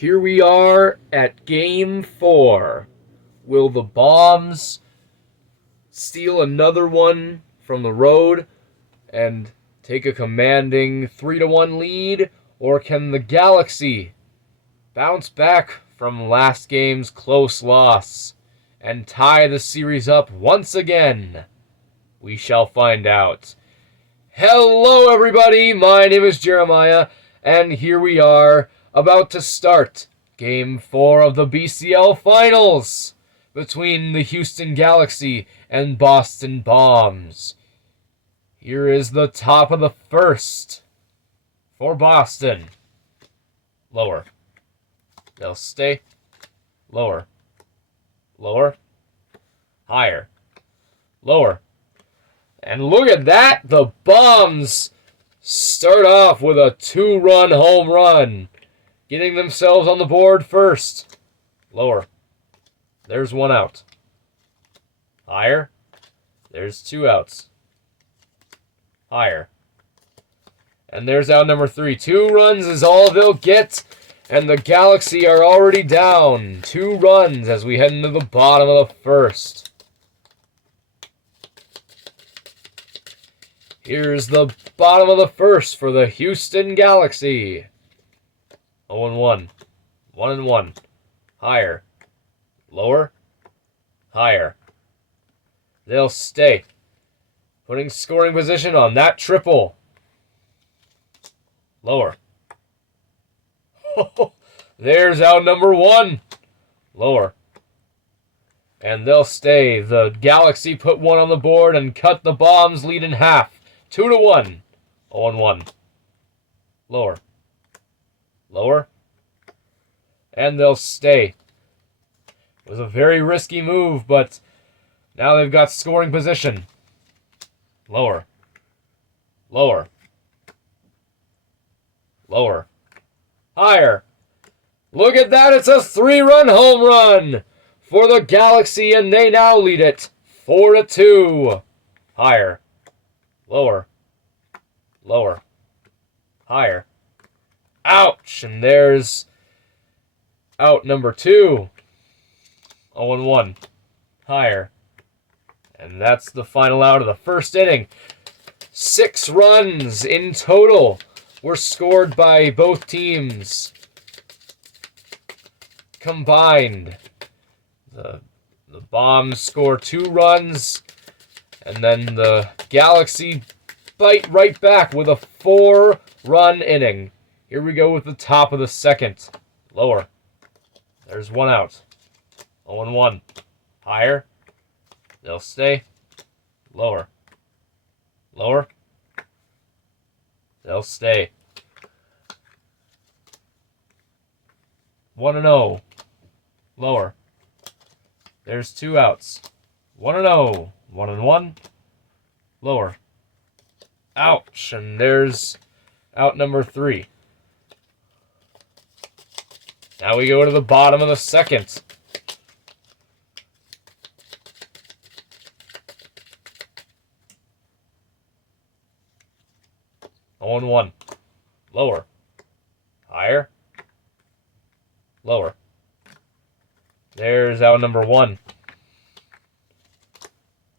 Here we are at Game 4. Will the Bombs steal another one from the road and take a commanding 3-1 lead? Or can the Galaxy bounce back from last game's close loss and tie the series up once again? We shall find out. Hello everybody, my name is Jeremiah, and here we are about to start Game 4 of the BCL Finals between the Houston Galaxy and Boston Bombs. Here is the top of the first for Boston. Lower. They'll stay. Lower. Lower. Higher. Lower. And look at that! The Bombs start off with a 2-run home run, getting themselves on the board first. Lower. There's one out. Higher. There's 2 outs. Higher. And there's out number 3. 2 runs is all they'll get, and the Galaxy are already down 2 runs as we head into the bottom of the first. Here's the bottom of the first for the Houston Galaxy. 0-1. 1-1. Higher. Lower. Higher. They'll stay. Putting scoring position on that triple. Lower. There's out number 1. Lower. And they'll stay. The Galaxy put 1 on the board and cut the Bombs' lead in half. 2-1. 0-1. Lower. Lower. And they'll stay. It was a very risky move, but now they've got scoring position. Lower. Lower. Lower. Higher. Look at that. It's a 3-run home run for the Galaxy, and they now lead it 4-2. Higher. Lower. Lower. Higher. Ouch! And there's out number 2. 0-1. Higher. And that's the final out of the first inning. 6 runs in total were scored by both teams combined. The Bombs score 2 runs, and then the Galaxy bite right back with a 4-run inning. Here we go with the top of the second. Lower. There's 1 out. 0-1. Higher. They'll stay. Lower. Lower. They'll stay. 1-0. Lower. There's 2 outs. 1-0. 1-1. Lower. Ouch. And there's out number 3. Now we go to the bottom of the second. On 1. Lower. Higher. Lower. There's out number 1.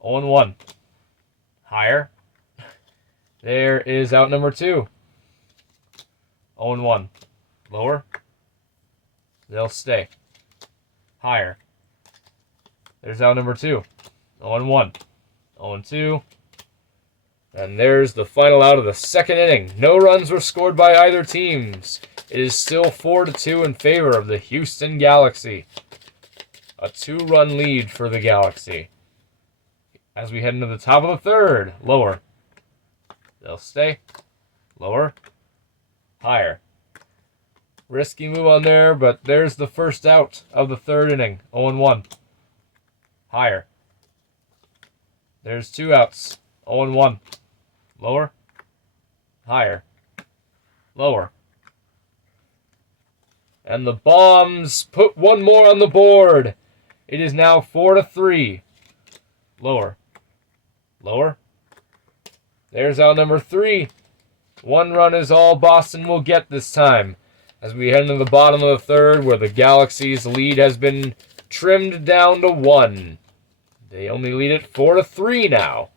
0-1. Higher. There is out number 2. 0-1. Lower. They'll stay. Higher. There's out number 2. 0-1. 0-2. And there's the final out of the second inning. No runs were scored by either teams. It is still 4-2 in favor of the Houston Galaxy. A 2-run lead for the Galaxy. As we head into the top of the third. Lower. They'll stay. Lower. Higher. Risky move on there, but there's the first out of the third inning. 0-1. Higher. There's 2 outs. 0-1. Lower. Higher. Lower. And the Bombs put 1 more on the board. It is now 4-3. Lower. Lower. There's out number 3. 1 run is all Boston will get this time, as we head into the bottom of the third, where the Galaxy's lead has been trimmed down to 1. They only lead it 4-3 now.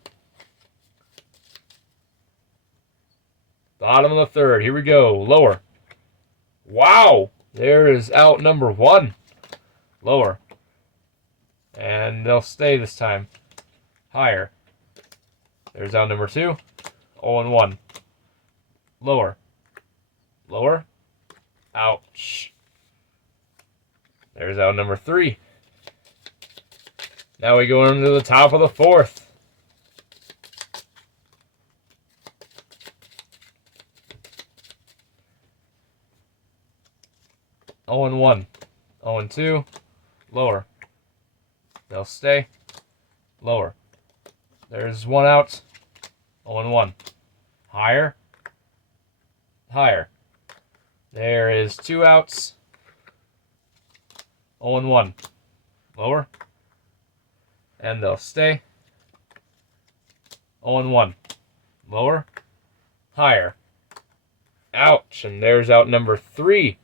Bottom of the third. Here we go. Lower. Wow! There is out number 1. Lower. And they'll stay this time. Higher. There's out number 2. 0-1. Lower. Lower. Ouch. There's out number 3. Now we go into the top of the fourth. Oh and 1. 0 and 2. Lower. They'll stay. Lower. There's 1 out. 0 and 1. Higher. Higher. There is 2 outs. 0 and 1. Lower. And they'll stay. 0 and 1. Lower. Higher. Ouch. And there's out number 3.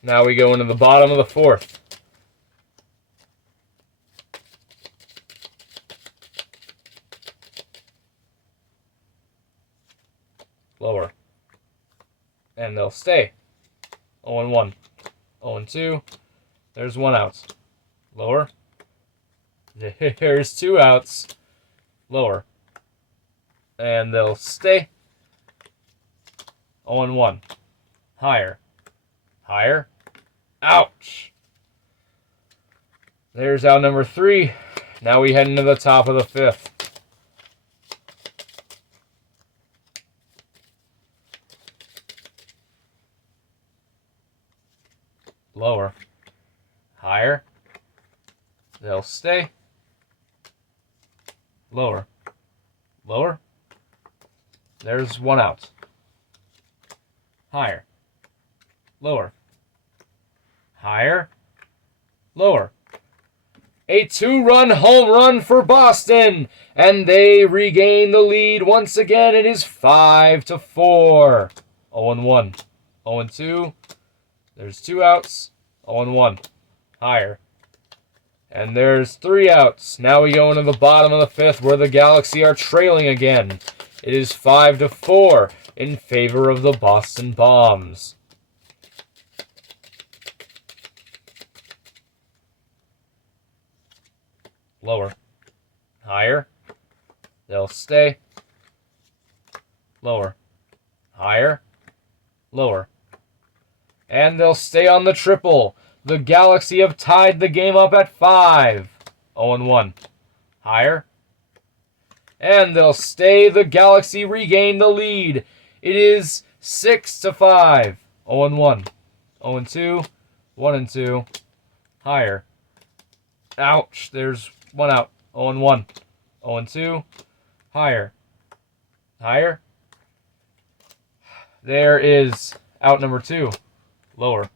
Now we go into the bottom of the fourth. Lower. And they'll stay. 0 and 1. 0 and 2. There's 1 out. Lower. There's 2 outs. Lower. And they'll stay. 0 and 1. Higher. Higher. Ouch. There's out number 3. Now we head into the top of the fifth. Lower. Higher. They'll stay. Lower. Lower. There's 1 out. Higher. Lower. Higher. Lower. A 2-run home run for Boston, and they regain the lead once again. It is 5-4. 0 and 1. 0 and 2. There's 2 outs. 0 and 1. Higher. And there's 3 outs. Now we go into the bottom of the fifth, where the Galaxy are trailing again. It is 5-4 in favor of the Boston Bombs. Lower. Higher. They'll stay. Lower. Higher. Lower. And they'll stay on the triple. The Galaxy have tied the game up at 5. 0 and 1. Higher. And they'll stay. The Galaxy regain the lead. It is 6-5. 0 and 1. 0 and 2. 1 and 2. Higher. Ouch. There's 1 out. 0 and 1. 0 and 2. Higher. Higher. There is out number 2. Lower.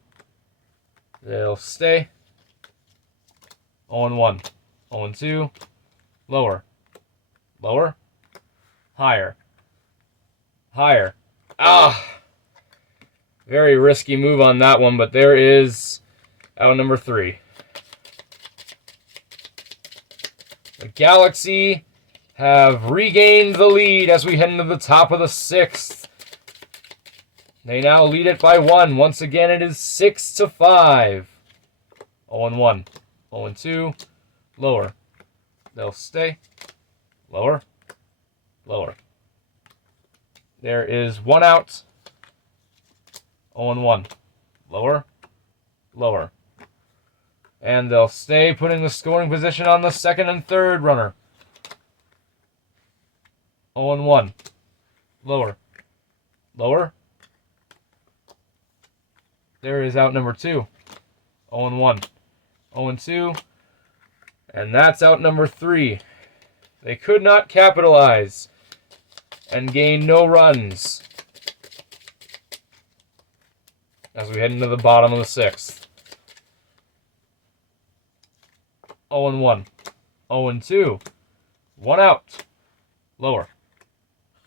They'll stay. 0 and 1. 0 and 2. Lower. Lower. Higher. Higher. Ah! Very risky move on that one, but there is out number 3. The Galaxy have regained the lead as we head into the top of the 6th. They now lead it by 1. Once again, it is 6-5. 0 and 1. 0 and 2. Lower. They'll stay. Lower. Lower. There is 1 out. 0 and 1. Lower. Lower. And they'll stay, putting the scoring position on the second and third runner. 0 and 1. Lower. Lower. There is out number 2. 0 and 1. 0 and 2. And that's out number 3. They could not capitalize and gain no runs as we head into the bottom of the 6th. 0 and 1. 0 and 2. 1 out. Lower.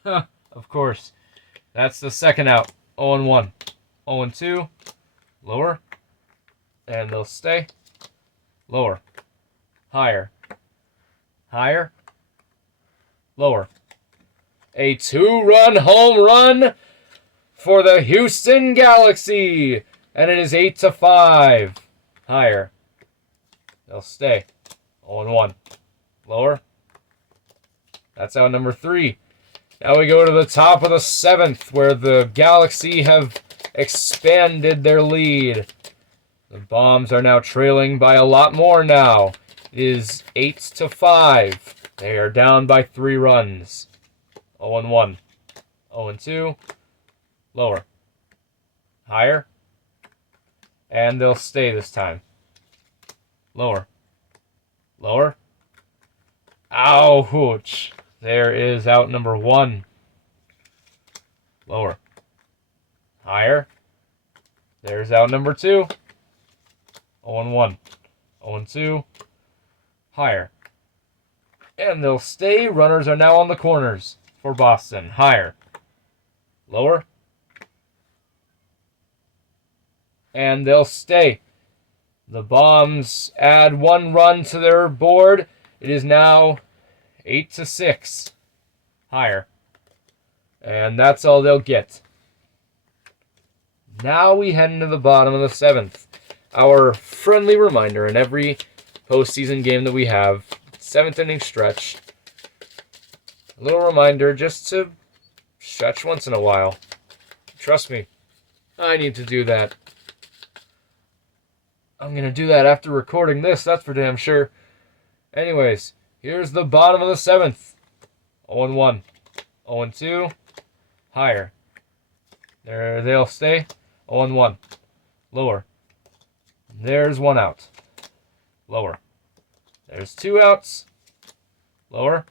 Of course. That's the second out. 0-1. 0-2. Lower. And they'll stay. Lower. Higher. Higher. Lower. A 2-run home run for the Houston Galaxy. And it is 8-5. Higher. They'll stay. 0-1. Lower. That's out number 3. Now we go to the top of the 7th, where the Galaxy have expanded their lead. The Bombs are now trailing by a lot more now. It is 8-5. They are down by 3 runs. 0-1. 0-2. Lower. Higher. And they'll stay this time. Lower. Lower. Ouch. There is out number 1. Lower. Higher. There's out number 2. 0-1. 0-2. Higher. And they'll stay. Runners are now on the corners for Boston. Higher. Lower. And they'll stay. The Bombs add 1 run to their board. It is now 8-6. Higher. And that's all they'll get. Now we head into the bottom of the 7th. Our friendly reminder in every postseason game that we have, 7th inning stretch. A little reminder just to stretch once in a while. Trust me, I need to do that. I'm going to do that after recording this, that's for damn sure. Anyways, here's the bottom of the 7th. 0-1. 0-2. Higher. There they'll stay. 0-1. Lower. There's 1 out. Lower. There's 2 outs. Lower.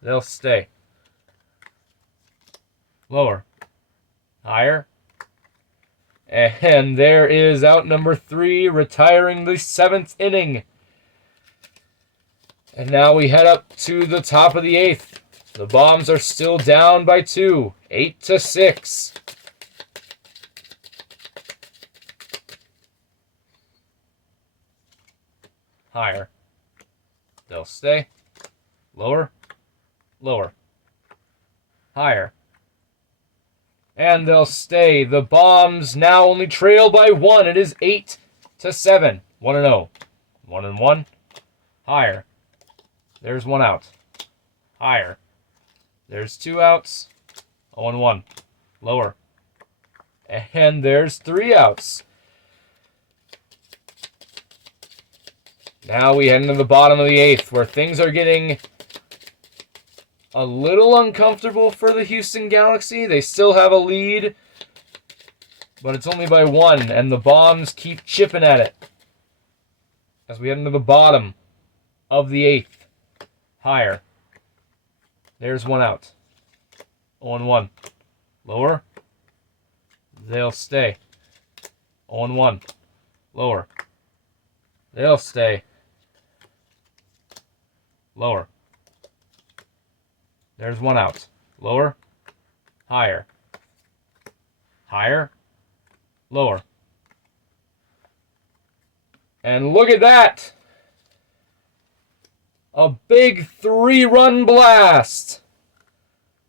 They'll stay. Lower. Higher. And there is out number 3, retiring the 7th inning. And now we head up to the top of the 8th. The Bombs are still down by 2. 8-6. Higher. They'll stay. Lower. Lower. Higher. And they'll stay. The Bombs now only trail by 1. It is 8-7. 1-0. 1-1. Higher. There's 1 out. Higher. There's 2 outs. 0-1. Lower. And there's 3 outs. Now we head into the bottom of the 8th, where things are getting a little uncomfortable for the Houston Galaxy. They still have a lead, but it's only by 1, and the Bombs keep chipping at it. As we head into the bottom of the 8th. Higher. There's 1 out. 0-1. Lower. They'll stay. 0-1. Lower. They'll stay. Lower. There's 1 out. Lower. Higher. Higher. Lower. And look at that! A big 3-run blast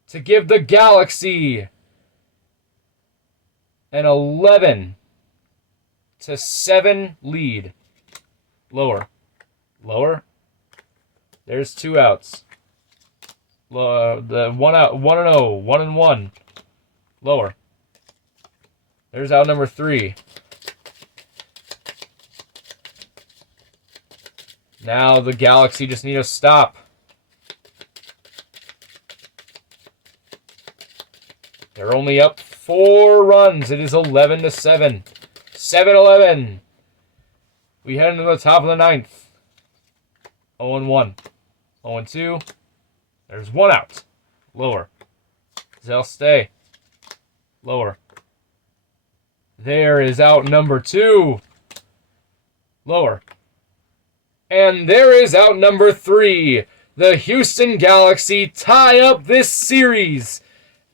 to give the Galaxy an 11-7 lead. Lower. Lower. There's 2 outs. The 1 out, 1-0, 1-1. Lower. There's out number 3. Now the Galaxy just need to stop. They're only up 4 runs. It is 11-7. 7-11. We head into the top of the 9th. 0-1. 0-2. There's 1 out. Lower. They'll stay. Lower. There is out number 2. Lower. And there is out number 3. The Houston Galaxy tie up this series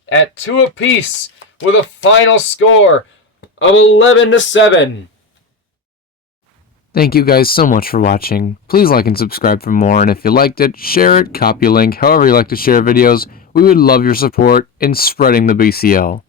at 2 apiece with a final score of 11-7. Thank you guys so much for watching. Please like and subscribe for more, and if you liked it, share it, copy a link, however you like to share videos. We would love your support in spreading the BCL.